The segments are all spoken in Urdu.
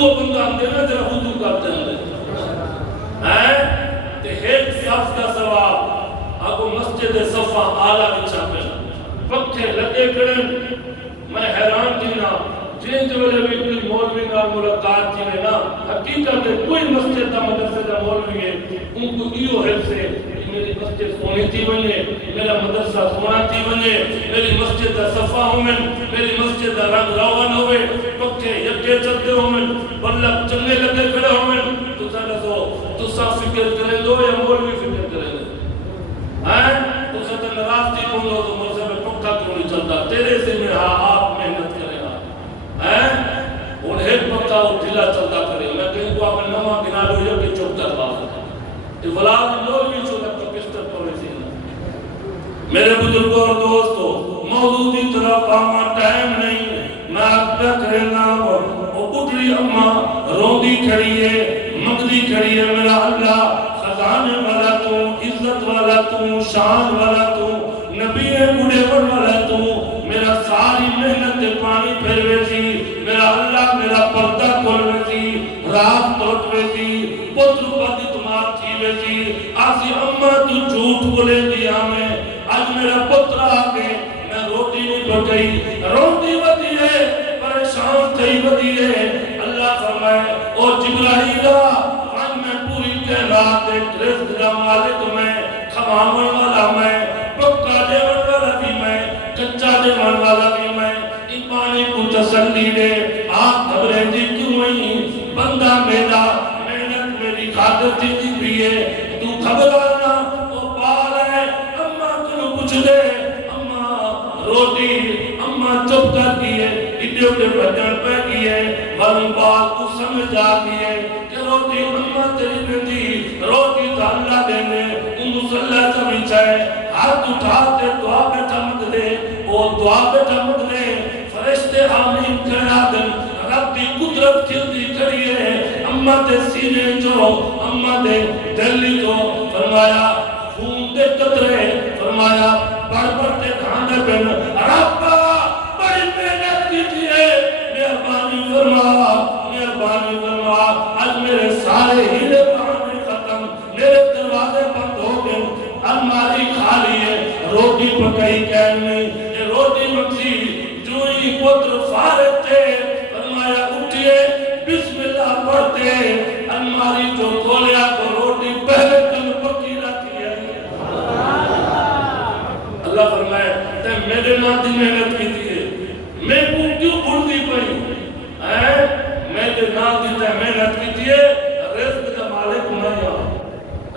وہ بندہ ہم دینا جرا وضو کرتے ہیں تے ایک صف کا ثواب آگو مسجد صفا آلہ بچا پہ پکھے لگے کرن میں حیران تھی نا جن جو بھی کوئی مولوی نال ملاقات تھی نا حقیقت ہے کوئی مسجد کا مدرسے کا مولوی ہے ان کو ایو ہے سے میری مسجد سونی تھی بنے میرا مدرسہ سونا تھی بنے میری مسجد کا صفا ہومن میری مسجد کا رنگ روان ہوئے پکھے یکے چلتے ہومن بلب چلنے لگے کھڑے ہومن تو سارا تو سا فکر کریں دو یا مولوی فکر کریں دو تو سا نراز تھی کون لو تو مرزا میں پکھا کیوں نہیں چلتا تیرے سے میں آپ محنت کریں اور ایک پکا وہ ڈھیلا چلتا کرے میں کہیں کو اپنے نمہ گنا لو یا کہ چوک در بات ہے یہ فلاد لوگ بھی چھوڑا تو پستر پڑے سے میرے بزرگوں اور دوستوں موضوعی طرف آما ٹائم نہیں میں اکتا کرنا وہ اٹھری اممہ روندی کھڑی ہے مقدی کھڑی ہے میرا اللہ خزانے والا تو عزت والا تو شان والا تو نبی بڑے والا تو میرا ساری محنت پانی پھر ویسی میرا اللہ میرا پردہ کھول ویسی رات توٹ ویسی پتر پتی تمہار تھی ویسی آسی اممہ تو جھوٹ بولے دیا میں آج میرا پتر آگے میں روٹی نہیں پکئی روٹی بدی ہے پریشان کئی بدی ہے اللہ فرمائے او جبرائیلہ آج میں پوری کہنات ایک رزق کا مالک میں کھمامن والا میں پکا دیون والا بھی میں کچا دیون والا بھی میں ایمانی کو تسلی دے آپ گھبرے دی کیوں نہیں بندہ میرا محنت میری خاطر تھی بھی ہے تو گھبرانا وہ پال ہے اممہ تنو کچھ دے اممہ روٹی اممہ چپ کر دیئے ایڈیو کے بچن پہ کیے ورن بات کو سمجھ آتی ہے کہ روٹی اممہ تیری بیٹی روٹی تو اللہ دینے ان مسلح سبھی چاہے ہاتھ اٹھاتے دعا بیٹھا مد دے وہ دعا بیٹھا مد دے فرشتے آمین کرنا دن رب دی قدرت کھلتی کریے اممہ دے سینے جو اممہ دے دلی جو فرمایا خون دے قطرے فرمایا بڑھ بڑھتے کھانے بن ربا بڑی محنت کی تھیے مہربانی فرما آج میرے سارے ہیلے بہانے ختم میرے دروازے بند ہو گئے الماری خالی ہے روٹی پکائی کہنے یہ روٹی مکسی جو ہی پتر فارغ تھے فرمایا اٹھئے بسم اللہ پڑھتے الماری جو کھولیا تو روٹی پہلے کل پکی رکھی ہے اللہ فرمایا تے میرے ناتی محنت کی دیئے میں کو کیوں بھولتی پئی میرے ناتی تے محنت کی دیئے رزق کا مالک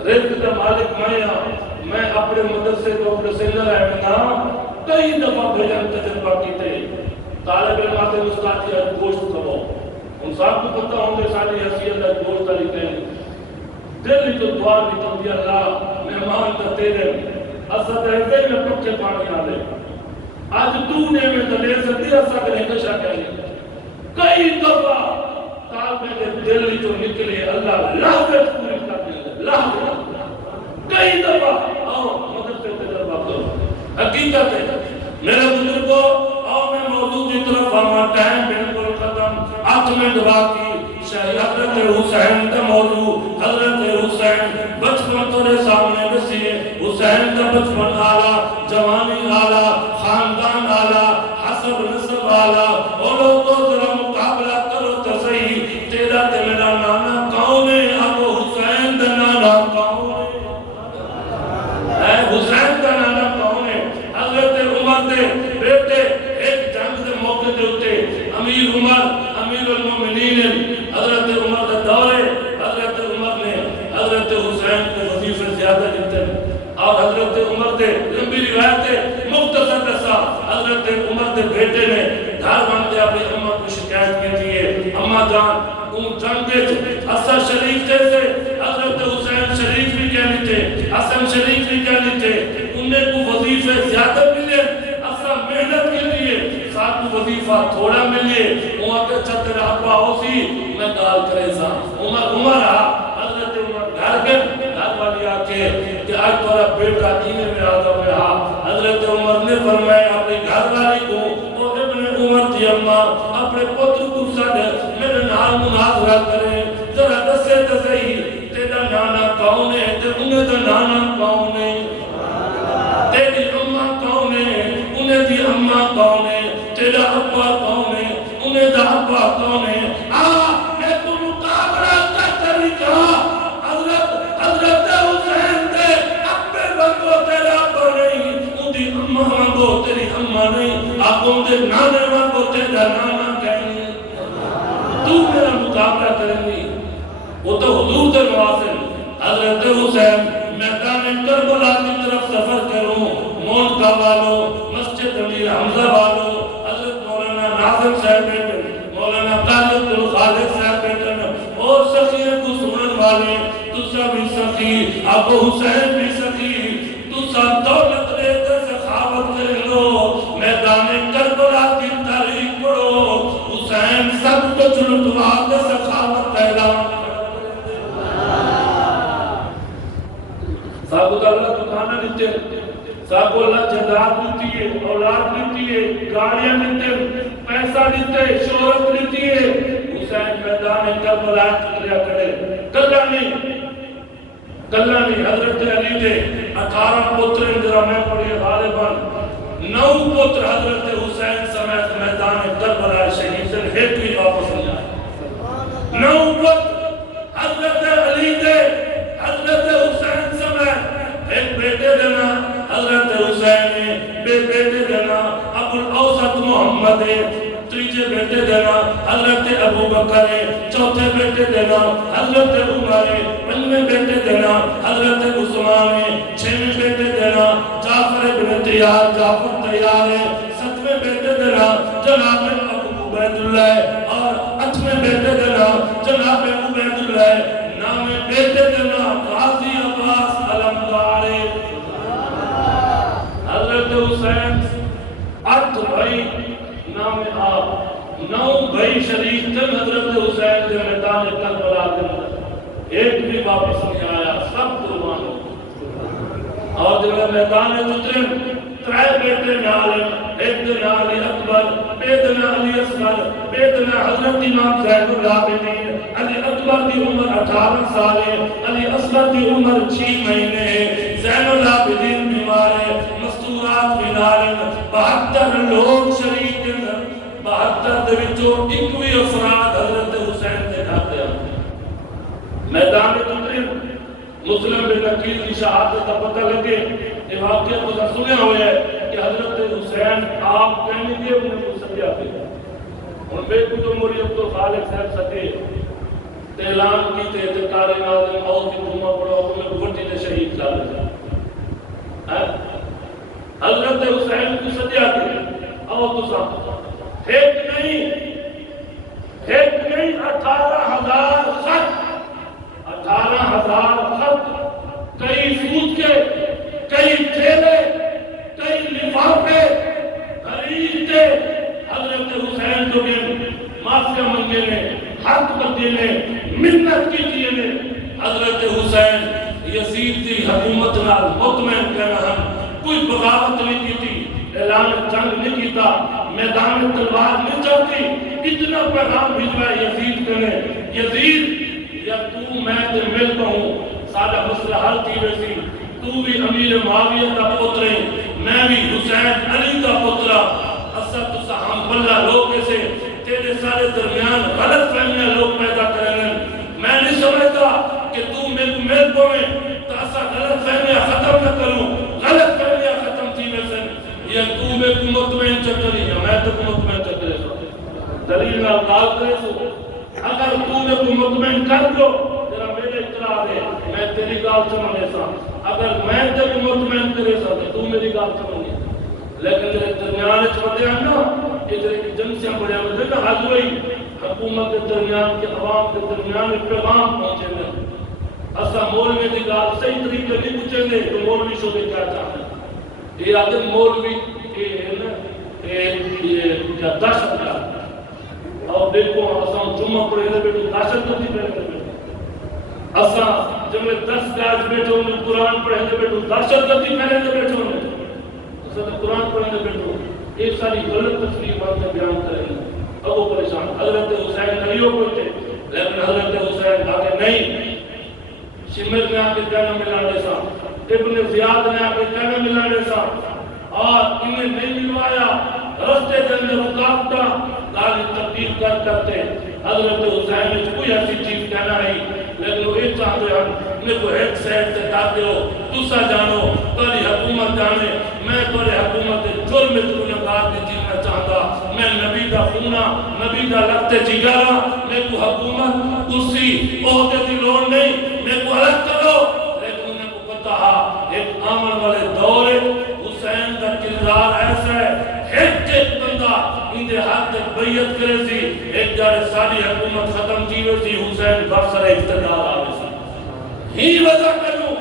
رزق کا مالک میں اپنے مدرسے کو اپنے سینر احمدہ کئی دفعہ بھیجن تجربہ کی تھے طالب علمات مستاد کی گوشت کرو ان صاحب کو پتہ ہوں گے ساری حیثیت کا گوشت طریقے دل ہی تو دعا نکل دیا اللہ مہمان کا تیرے اسد رہتے میں پکے پانی آلے آج تو نے میں دلے سے دیا سا کریں کشا کہیں کئی دفعہ طالب دل ہی تو نکلے اللہ لحظت پوری کر دیا لحظت کئی دفعہ آؤ مدد سے تجربہ کرو حقیقت ہے میرے بزرگوں آؤ میں موضوع کی طرف آما ٹائم بالکل ختم میں دعا کی شاہی حضرت حسین کا موضوع حضرت حسین بچپن تورے سامنے بسیے حسین کا بچپن آلہ جوانی آلہ خاندان آلہ حسب نسب آلہ اولو تو ذرا مقابلہ کرو تو صحیح تیرا تے میرا نانا کون ہے ابو حسین دا نانا کون ہے حسین کا نانا کون ہے حضرت عمر دے بیٹے ایک جنگ دے موقع دے ہوتے امیر عمر امیر المومنین حضرت عمر دے دورے حضرت عمر نے حضرت حسین کے وظیفے زیادہ دیتے اور حضرت عمر دے لمبی روایت مختصر دسا حضرت عمر دے بیٹے نے دھار باندھے اپنی اماں کو شکایت کی دیئے اماں جان ان جنگ کے حسن شریف جیسے حضرت حسین شریف بھی کہنی تھے حسن شریف بھی کہنی تھے انہیں کو وظیفے زیادہ ملے اصلا محنت کے لیے ساتھ کو وظیفہ تھوڑا ملے وہاں کے چھتر آقا ہو سی میں گال کرے سا عمر حضرت عمر گھر والی آکے کہ آج تورا بیٹا کینے میں آتا ہوا حضرت عمر نے فرمایا اپنی گھر والی کو اور ابن عمر دی اماں اپنے پتر کو سڈ میرے نال مناظرہ کرے ذرا دسے تے صحیح تیرا نانا کون ہے تے انہیں دا نانا کون ہے تیری اماں کون ہے انہیں دی اماں کون ہے تیرا ابا کون ہے انہیں دا ابا کون ہے میں تو مقابلہ کرتا نہیں کہا حضرت حسین دے اپنے بندو تیرا ابا نہیں ان دی اماں بندو تیری اماں نہیں آپ ان دے نانے بندو تیرا نانا کہیں تو میرا مقابلہ کریں گی وہ تو حضور دے نوازل حضرت حسین میدان کربلا کی طرف سفر کروں مونکا والو مسجد امیر حمزہ والو حضرت مولانا ناظم صاحب بیٹن مولانا قادر الخالق صاحب بیٹن اور سخیوں کو سنن والے تسا بھی سخی ابو حسین بھی سخی تسا دولت لے کر سخاوت کر لو میدان کربلا کی تاریخ پڑھو حسین سب کچھ لٹوا کے سخاوت اعلان سابو اللہ تو کھانا دیتے سابو اللہ جداد دیتی ہے اولاد دیتی ہے گاڑیاں دیتے پیسہ دیتے شہرت دیتی ہے حسین میدان کربلا چکریا کرے کلہ نہیں حضرت علی دے 18 پتر اندرہ میں پڑھی غالباً 9 پتر حضرت حسین سمیت میدان کربلا شہید سے ایک بھی واپس نہیں آئے 9 پتر حضرت علی دے حضرت حسین سمیت ایک بیٹے دینا حضرت حسین بے بیٹے دینا ابو الاوسط محمد تیجے بیٹے دینا حضرت ابو بکر چوتھے بیٹے دینا حضرت عمر پنجویں بیٹے دینا حضرت عثمان چھویں بیٹے دینا جعفر بن طیار جعفر طیار ساتویں بیٹے دینا جناب ابو عبید اللہ اور 8ویں بیٹے دینا جناب عبید اللہ نام بیٹے دینا غازی عباس علمدار حضرت حسین 8 بھائی نام آپ 9 بھائی شریف تھے حضرت حسین کے میدان کربلا کے اندر ایک بھی واپس نہیں آیا سب قربان اور جب میدان اترے 3 بیٹے عالم ایک دن علی اکبر بیدن علی اصغر بیدن حضرت امام زین العابدین علی اکبر دی عمر 18 سال ہے علی اصغر دی عمر 6 مہینے ہے زین العابدین بیمار ہے مستورات بنارن 72 لوگ شریک ہیں 72 دے وچوں ایک بھی افراد حضرت حسین دے کھاتے ہیں میدان اترے مسلم بن عقیل کی شہادت کا پتہ لگے یہ واقعہ کو سنے ہوئے ہے کہ حضرت حسین آپ کہنے کے انہیں مسجدہ پہ ان بے کتب موری عبدالخالق صاحب سکے اعلان کی تے اتقار ناظم اور کی جمعہ پڑھا انہیں بھٹی نے شہید کر لیا حضرت حسین کو سجدہ پہ اور تو ساتھ ایک نہیں 18,000 خط 18,000 خط کئی سوچ کے کئی تھیلے کئی لفافے خرید کے حضرت حسین کو بھی معافیا منگے نے حق بندے نے منت کی دیے نے حضرت حسین یزید کی حکومت نال مطمئن کہنا ہم کوئی بغاوت نہیں کی تھی اعلان جنگ نہیں کیتا میدان تلوار نہیں چلتی اتنا پیغام بھیجوا یزید کہنے یزید یا تو میں تے ملتا ہوں سادہ مسئلہ حل کی ویسی تو بھی امیر معاویہ کا پتر ہے میں بھی حسین علی کا پتر اسد تسا ہم بلہ لوگ کیسے تیرے سارے درمیان غلط فہمیاں لوگ پیدا کریں میں نہیں سمجھتا کہ تو میرے کو میں تو اسا غلط فہمیاں ختم نہ کروں غلط فہمیاں ختم تھی ویسے یہ تو میں کو مطمئن چکری ہے میں تو مطمئن چکری سو دلیل میں اقال کرے سو اگر تو میں کو مطمئن کر دو تیرا میرے اقرار ہے میں تیری گال چمانے سا اگر میں تے کو مطمئن کرے سا تو میری گال چمانے لیکن تیرے درمیان چھوٹے ہیں نا ادھر کی جنسیاں بڑے ہوئے نا حل ہوئی حکومت کے درمیان کے عوام کے درمیان پیغام پہنچے ہیں اسا مولوی کی گال صحیح طریقے نہیں پوچھیں گے تو مولوی شو دے کیا چاہتے ہیں یہ آدم مولوی یہ دہشت گرد اور دیکھو اساں جمعہ پڑھے دے بیٹھو دہشت گردی پڑھے دے بیٹھو اساں جب 10 گاج بیٹھو قرآن پڑھے دے بیٹھو دہشت گردی پڑھے دے بیٹھو اساں قرآن پڑھے دے بیٹھو ایک ساری غلط تصویر باتیں بیان کریں اب وہ پریشان حضرت حسین نبیوں کو تھے لیکن حضرت حسین آگے نہیں شمر میں آگے جانا ملانے سا ابن زیاد نے آگے جانا ملانے سا اور انہیں نہیں ملوایا رستے کے اندر رکاوٹا گالی تبدیل کر کرتے حضرت حسین نے کوئی ایسی چیز کہنا نہیں لیکن وہ ایک چاہتے ہیں میں کو ایک سیٹ سے ڈاکتے ہو دوسرا جانو تاری حکومت جانے میں تاری حکومت جرم میں تمہیں بات نہیں جینا چاہتا میں نبی دا خونا نبی دا لگتے جگارا میں کو حکومت کرسی عہدے کی لوڑ نہیں میں کو الگ کرو لیکن انہیں کو پتا ایک آمن والے دور حسین کا کردار ایسا ہے ایک بندہ اندے ہاتھ تک بیعت کرے سی ایک جارے ساری حکومت ختم کی ہوئی سی حسین برسر اقتدار آگے سی ہی وضع کروں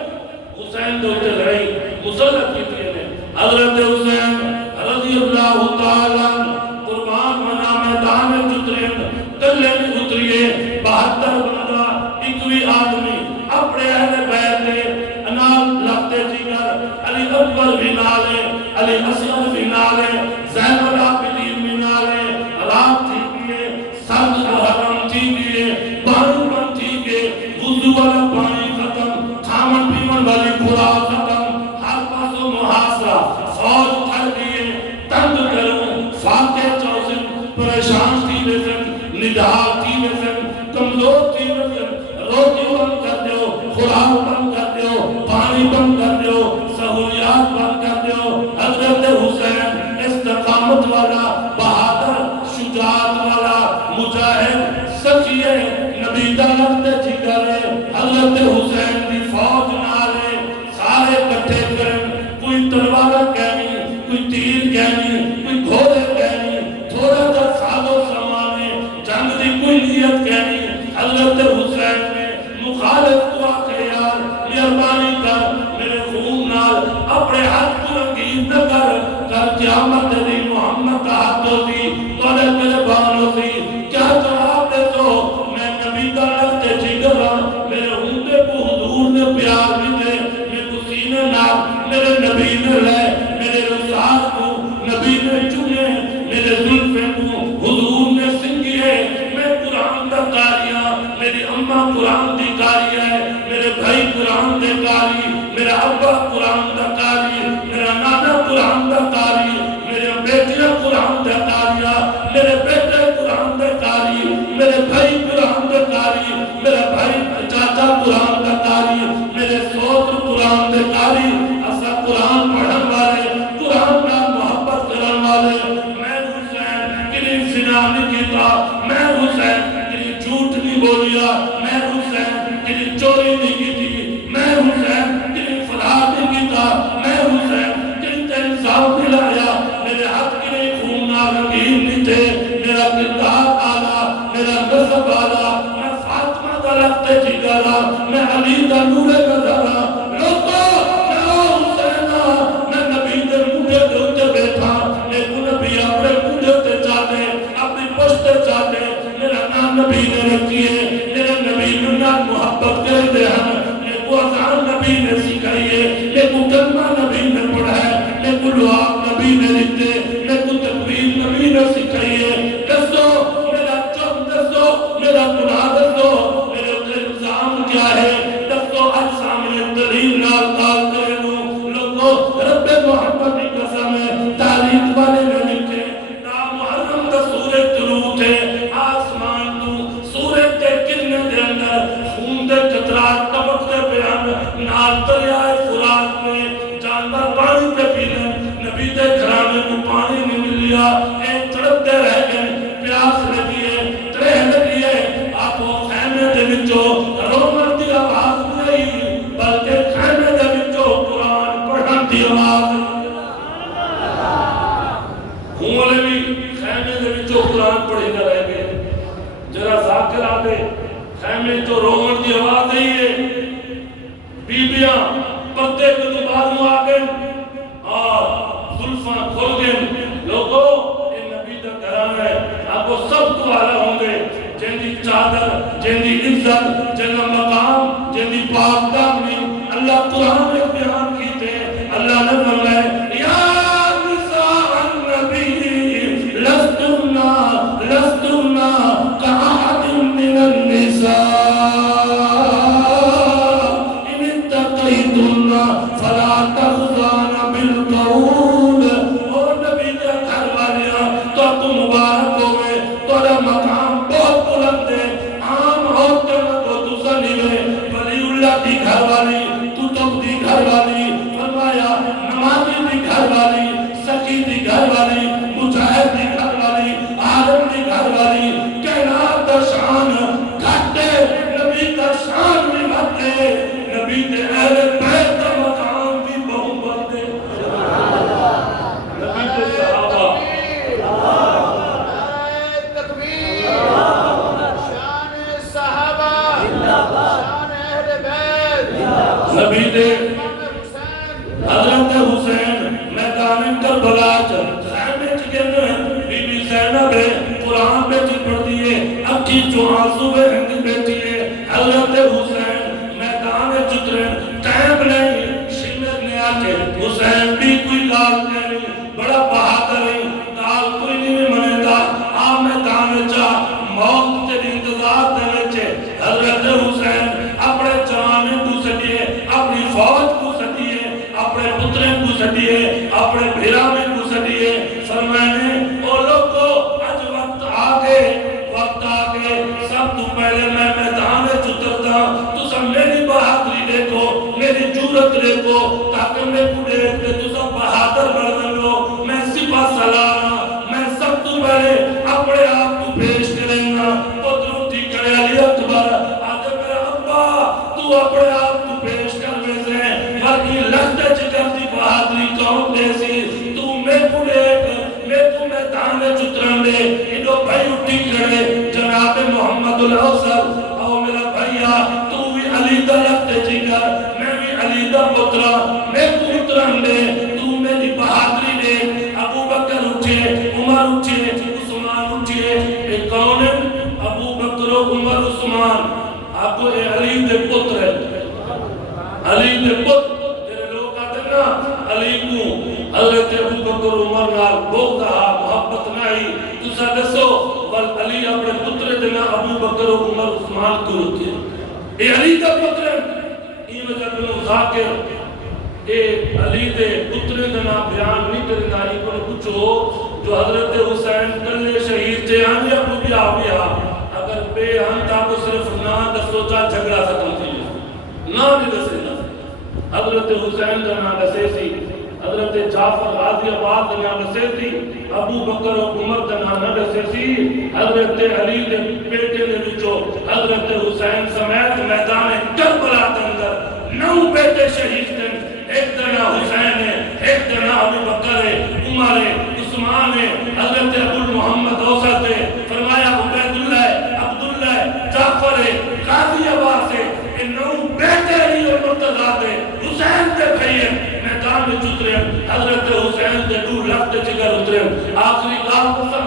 حسین دوتے لڑائی مسلط کی تھی حضرت حسین رضی اللہ تعالیٰ قربان منا میدان جترین تلے میں اتریے 72 بندہ اکوی آدمی اپنے اہل بیت نے انال لگتے جگر علی اکبر بھی نالے علی اصغر بھی نالے زین العابدین بھی نالے رات تھی گئے سبز حرم تھی گئے پانی بن تھی گئے وضو والا پانی ختم کھامن پیمن والی پورا ختم ہر پاسوں محاصرہ فوج تھر دیئے تنگ کروں فاتح چوزن پریشان تھی ویسن ندہا تھی ویسن کمزور تھی ویسن روٹی بند کر دیو خوراک بند کر دیو پانی بند کر دیو سہولیات بند کر دیو حضرت حسین استقامت والا بہادر شجاعت والا مجاہد سچیے نبی دا لگتے جگرے حضرت حسین دی فوج نالے سارے کٹھے کرن کوئی تلوار کہنی کوئی تیر کہنی کوئی گھوڑے کہنی تھوڑا جا سادو سمانے جنگ دی کوئی نیت کہنی حضرت حسین نے مخالف کو آکے یار مہربانی کر میرے خون نال اپنے ہاتھ کو رنگین نہ کر قیامت دی محمد کا ہاتھ ہوتی توڑے میرے بان ہوتی کیا جواب دے تو میں نبی کا لگتے جگر رہا میرے ہوندے کو حضور نے پیار بھی دے میں کو سینے نام میرے نبی نے لے میرے رسال کو نبی نے چنے میرے ظلفے کو حضور نے سنگیے میں قرآن دا کاریاں میری اممہ قرآن دی کاری ہے میرے بھائی قرآن دے کاری میرا ابا قرآن دا کاری میرا نانا قرآن دا کاری میرے بیٹیاں قرآن دا کاریا میرے بیٹے قرآن دا کاری میرے بھائی قرآن دا کاری میرا بھائی چاچا قرآن دا کاری میرے سوتر قرآن دا کاری اسا قرآن پڑھن والے قرآن کا محبت کرن والے میں حسین کنی زنا نہیں کیتا میں حسین کنی جھوٹ نہیں بولیا میں حسین کنی چوری نہیں کی تھی میں حسین کنی فراد نہیں کیتا میں حسین کنی انصاف دلایا میرے ہاتھ کنی خونہ رنگین نہیں تھے میرا کردار آلہ میرا نصب آلہ میں فاطمہ دا لگتے جگارا میں علی دا نور گزارا لوگو میں حسینہ میں نبی دے مجھے دوتے بیٹھا ایک نبی اپنے مجھے تے چاہتے اپنی پشتے چاہتے میرا نام نبی نے رکھیے میرے نبی نے محبت کر دے ہم ایک وزان نبی نے سکھائیے ایک کلمہ نبی نے پڑھائے ایک دعا نبی نے لکھتے ایک تکبیر نبی نے سکھائیے دسو میرا چم دسو میرا گناہ دسو میرے الزام کیا ہے دسو آج سامنے دلیل نال قال کرنو لوگو رب محمد کی قسم ہے تاریخ والے نے لکھے نا محرم دا سورج طلوع تھے آسمان تو سورج کے کرنے دے اندر خون دے قطرات طبق دے بیان نال دریائے فرات میں جانور پانی پہ پینے نبی دے گھرانے کو پانی نہیں ملیا ایک تڑپتے رہ گئے پیاس لگی ہے ترہ لگی ہے آپ وہ خیمے دے وچوں رومن دی آواز نہیں بلکہ خیمے دے وچوں قرآن پڑھن دی آواز ہوں بھی خیمے دے وچوں قرآن پڑھی نہ رہ گئے جرا ذاکر آدھے خیمے جو رومن دی آواز نہیں ہے بیبیاں پردے کو دباروں آگئے اور ظلفاں کھول گئے لوگوں یہ نبی دا گھران ہے آپ کو سب کو آلہ ہوں گے جن دی چادر جن دی عزت جن دا مقام جن دی پاک دامنی اللہ قرآن میں بیان کیتے اللہ نے فرمائے یا نساء النبی دی گھر والی کتب دی گھر والی فرمایا نمازی دی گھر والی سکی دی گھر والی مجاہد دی گھر والی عالم دی گھر والی کائنات دا شان گھٹے نبی دا شان بھی بھتے نبی دے اہل بیت دا مقام بھی بہت بھتے نبی دے صحابہ نبی دے حضرت حسین میدان کربلا خیمے چکن بی بی زینب قرآن پہ چک پڑھ دیئے اکھی جو آنسو بے ہنگی بیٹھی ہے حضرت حسین میدان چکرن ٹائم نہیں شمت نے آکے حسین بھی کوئی کال نہیں بڑا بہادر نہیں کال کوئی نہیں منے گا آپ میدان چاہ موت کے انتظار دینے چھے حضرت حسین اپنے جوانے کو سٹیے اپنی فوج کو سٹیے اپنے پترے کو سٹیے اپنے بھیرامے کو سٹیے فرمانے او لوگو آج وقت آگے سب تو پہلے میں میدان چترتا تو سب میری بہادری دیکھو میری جورت دیکھو تاکہ میں کو دیکھتے تو سب بہادر بردن لو میں سپاہ سالارا میں سب تو پہلے اپنے آپ کو پیش کریں گا پتروں تھی کرے علی اکبر آدھے میرے ابا تو اپنے آپ کو پیش کر ویسے ورکی لگتے چکر دی بہادری کون دیسی تو میں کو دیکھ میں کو میدان چترن دے انہوں بھائی اٹھی کرے جناب محمد الحسن او میرا بھائیہ تو بھی علی دا لگتے چکر میں بھی علی دا پترہ میں کو اترن دے تو میری بہادری دے ابو بکر اٹھے عمر اٹھے عثمان اٹھے ایک کون ہے ابو بکر و عمر عثمان آپ کو علی دے پتر ہے علی دے پتر تیرے لوگ آتے نا علی کو حضرت ابو بکر عمر نال بہت محبت نہیں تو سا دسو بل علی اپنے پتر دینا ابو بکر و عمر عثمان کو رکھتے اے علی دا پتر یہ وجہ بنو ذاکر اے علی دے پتر دینا بیان نہیں کرنا یہ کو پوچھو جو حضرت حسین کلے شہید تھے آنیا کو بھی آویا اگر بے ہنتا کو صرف نہ دسو چاہ جھگڑا ختم تھی نہ بھی دسے نہ حضرت حسین دینا دسے سی حضرت جعفر غازی آباد دینا دسے سی ابو بکر و عمر دینا نہ دسے سی حضرت علی دے بیٹے نے بچو حضرت حسین سمیت میدان کربلا دندر 9 بیٹے شہید دن ایک دینا حسین ہے ایک دینا ابو بکر ہے عمر ہے عثمان ہے حضرت ابو محمد اوسط ہے فرمایا عبیداللہ ہے عبداللہ ہے جعفر ہے غازی آباد ہے ان 9 بیٹے علی اور مرتضیٰ دے حسین دے بھئیے میدان میں چترے حضرت حسین دے دور لگتے چکر اترے آخری کام پسا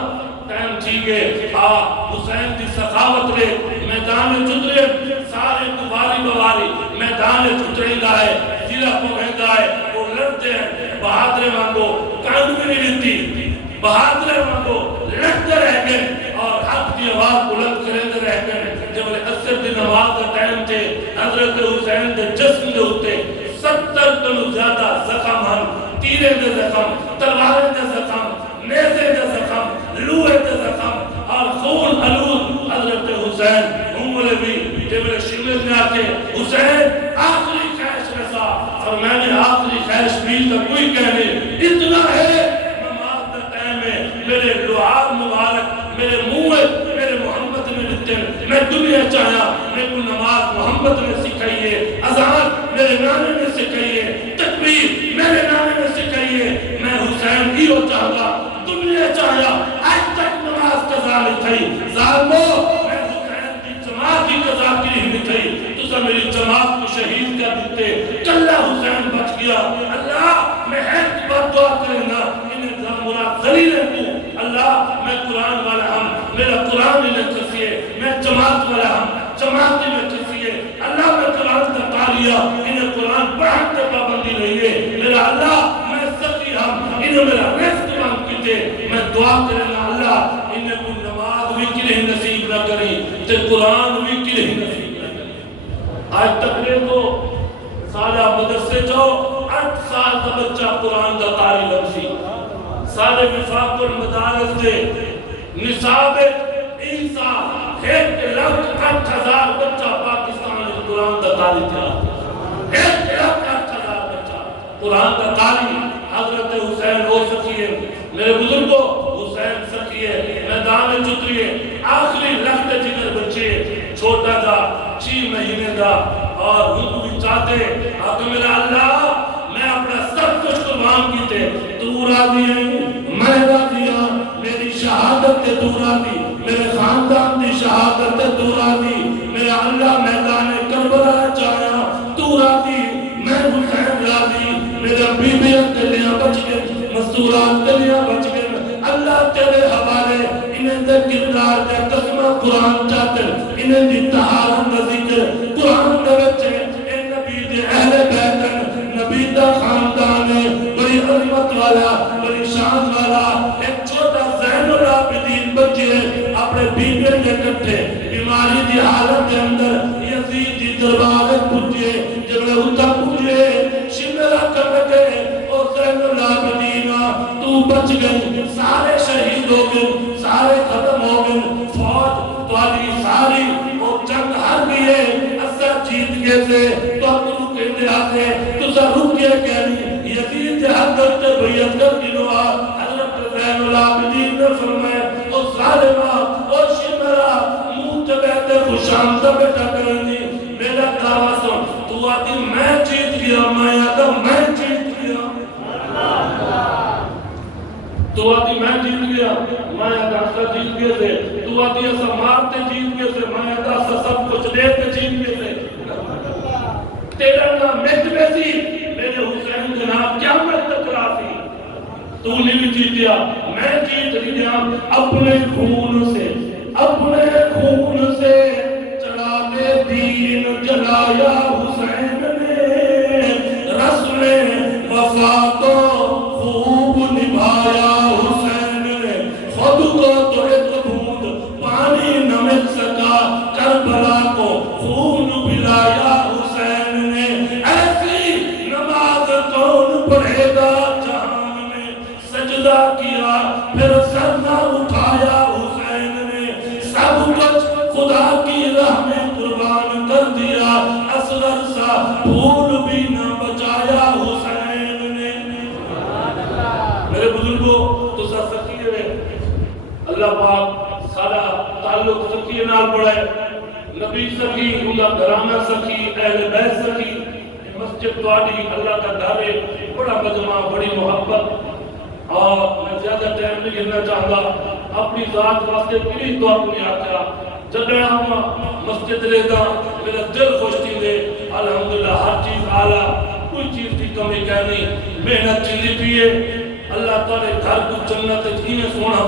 ٹائم ٹھیکے حسین دی سخاوت رے میدان میں چترے سارے کباری بواری میدان میں چترے گائے جیلہ کو گائے وہ لڑتے ہیں بہادرے مانگو کانڈ میں نہیں لیتی بہادرے مانگو لڑتے رہ گئے اور حق کی آواز بلند کرتے رہ گئے جب عصر دی نماز کا ٹائم تھے حضرت حسین دے جسم دے ہوتے 70 تنو زیادہ زخم ہم تیرے دے زخم تلوارے دے زخم نیزے دے زخم لوہے دے زخم اور خون علود حضرت حسین عمر بھی جب شمل میں آتے حسین آخری خیش رسا اور میں نے آخری خیش بھی تک کوئی کہنے اتنا ہے نماز دا ٹائم ہے میرے لعاب مبارک میرے منہ میرے محمد نے دیتے میں دنیا چاہیا میں کو نماز محمد نے سکھائیے اذان میرے نانے نے سکھائیے تکبیر میرے نانے نے سکھائیے میں حسین کی ہو چاہتا دنیا چاہیا آج تک نماز قضا نہیں تھی ظالمو میں حسین کی جماعت کی قضا کی نہیں تھی تو سب میری جماعت کو شہید کر دیتے کلہ حسین بچ گیا اللہ میں ایک بات دعا کریں گا انہیں مراد ذلیل ہے تو اللہ میں قرآن والا ہم میرا قرآن انہیں کسیے میں جماعت والا ہم جماعت انہیں کسیے اللہ میں قرآن کا قاریہ انہیں قرآن پڑھتے پابندی رہیے میرا اللہ میں سخی ہم انہیں میرا رزق مانگ کیتے میں دعا کرنا اللہ انہیں کوئی نماز بھی کی نہیں نصیب نہ کریں تے قرآن بھی کی نہیں نصیب نہ کریں آج تک لے تو سالہ مدرسے جو 8 سال کا بچہ قرآن کا قاری لمسی سارے وفاق المدارس دے نصاب عیسیٰ 1,08,000 بچہ پاکستان قرآن کا قاری تھا قرآن کا قاری حضرت حسین ہو سکیے میرے بزرگوں حسین سکیے میدان چتریے آخری لخت جگر بچے چھوٹا تھا 6 مہینے کا اور ہم بھی چاہتے آقا میرا اللہ میں اپنا سب کچھ قربان کیتے تو راضی ہے میں راضی ہوں میری شہادت تے تو راضی میرے خاندان دی شہادت تے تو راضی میرا اللہ میدان کربلا چاہیا تو راضی میں حسین راضی میرا بیبیاں تلیاں بچ گئے مستورات تلیاں بچ گئے اللہ تیرے حوالے انہیں دے کردار دے قسمہ قرآن چاہتے انہیں دی طہارت دا ذکر قرآن دے بچے اے نبی دے اہل بیتن نبی دا خاندان ہے بڑی عظمت والا بڑی شان والا ایک چھوٹا زین العابدین بچے اپنے بیبیاں کے کٹھے بیماری دی حالت کے اندر یزید دی دربار پوچھے جب اتھا پوچھے شمرہ کر لگے او زین العابدین تو بچ گئی سارے شہید ہو گئے سارے ختم ہو گئے فوج توالی ساری وہ جنگ ہر گئے اثر جیت گئے تھے تو تو کہتے آتے تو سا رک گئے کہنی یزید حضرت بیعت کر گنوا حضرت زین العابدین نے فرمائے او ظالمہ او شمرہ منہ تبیتے خوشامدہ بیٹا کرنی میرا دعویٰ سن تو آتی میں جیت گیا میں آتا میں جیت گیا تو آتی میں جیت گیا میں آتا جیت گیا تھے تو آتی ایسا مارتے جیت گیا تھے میں آتا سب کچھ لیتے جیت گیا تھے تیرا نام مت بیسی میرے حسین جناب کیا میں تکرافی تو نہیں بھی جیت گیا میں جیت گیا اپنے خون سے چڑھا دے دین جلایا حسین نے رسم وفا کو خوب نبھایا حسین نے خود کو تو ایک بوند پانی نہ مل سکا کربلا کو خون پلایا حسین نے ایسی نماز کون پڑھے گا جہان میں سجدہ کیا پھر سر نہ اٹھایا حسین نے سب کچھ خدا کی راہ میں قربان کر دیا اصغر سا پھول بھی نہ بچایا حسین نے میرے بزرگوں تو سر سکیے رہے اللہ پاک سارا تعلق سکیے نال بڑھائے نبی سکی اللہ گھرانہ سکی اہل بیت سکی مسجد توڑی اللہ کا دارے بڑا مجمع بڑی محبت اور میں زیادہ ٹائم نہیں گھرنا چاہتا اپنی ذات واسطے پلیز تو اپنی آتا جب ہم مسجد لیتا میرا دل خوش تھی دے الحمدللہ ہر چیز آلہ کوئی چیز کی کمی کہنی محنت چلی پیئے اللہ تعالی گھر کو جنت میں سونا